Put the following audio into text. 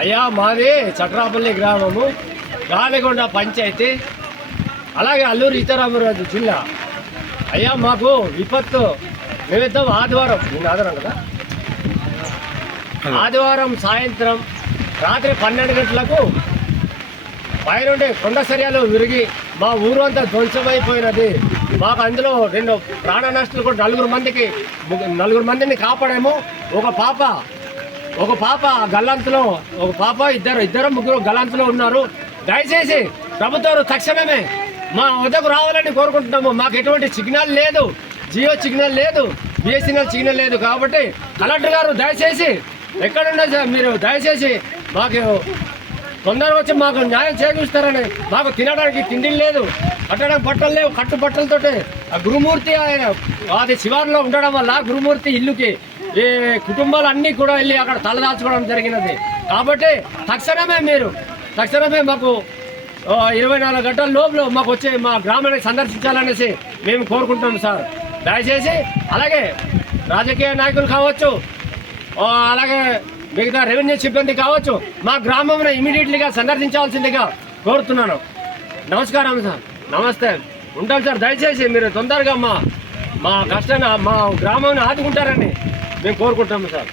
అయ్యా మాది చట్రాపల్లి గ్రామము, గాలిగొండ పంచాయతీ, అలాగే అల్లూరు సీతారామరాజు జిల్లా. అయ్యా మాకు విపత్తు నిమిత్తం ఆదివారం, నేను ఆదివారం కదా, ఆదివారం సాయంత్రం రాత్రి 12 గంటలకు పైనుండి కొండ చర్యలు విరిగి మా ఊరు అంతా ధ్వంసమైపోయినది. మాకు అందులో 2 ప్రాణ నష్టాలు కూడా 4 మందిని కాపాడాము. ఒక పాప గల్లంతులో, ఒక పాప ఇద్దరు ముగ్గురు గల్లంతులో ఉన్నారు. దయచేసి ప్రభుత్వం తక్షణమే మా వద్దకు రావాలని కోరుకుంటున్నాము. మాకు ఎటువంటి సిగ్నల్ లేదు, జియో సిగ్నల్ లేదు, బిఎస్ఎన్ఎల్ సిగ్నల్ లేదు. కాబట్టి కలెక్టర్ గారు దయచేసి ఎక్కడున్నా మీరు దయచేసి మాకు తొందరగా వచ్చి మాకు న్యాయం చేకూరుస్తారని. మాకు తినడానికి తిండి లేదు, కట్టడానికి బట్టలు లేవు. కట్టు బట్టలతోటి ఆ గురుమూర్తి ఆయన అది శివారులో ఉండడం వల్ల గురుమూర్తి ఇల్లుకి ఈ కుటుంబాలు అన్నీ కూడా వెళ్ళి అక్కడ తలదాల్చుకోవడం జరిగినది. కాబట్టి తక్షణమే మాకు 24 గంటల లోపల మాకు వచ్చి మా గ్రామాన్ని సందర్శించాలనేసి మేము కోరుకుంటున్నాం సార్. దయచేసి అలాగే రాజకీయ నాయకులు కావచ్చు, అలాగే మిగతా రెవెన్యూ సిబ్బంది కావచ్చు, మా గ్రామంలో ఇమీడియట్లీగా సందర్శించాల్సిందిగా కోరుతున్నాను. నమస్కారం సార్, నమస్తే, ఉంటాం సార్. దయచేసి మీరు తొందరగా మా కష్టాన్ని, మా గ్రామాన్ని ఆదుకుంటారని మేము కోరుకుంటాము సార్.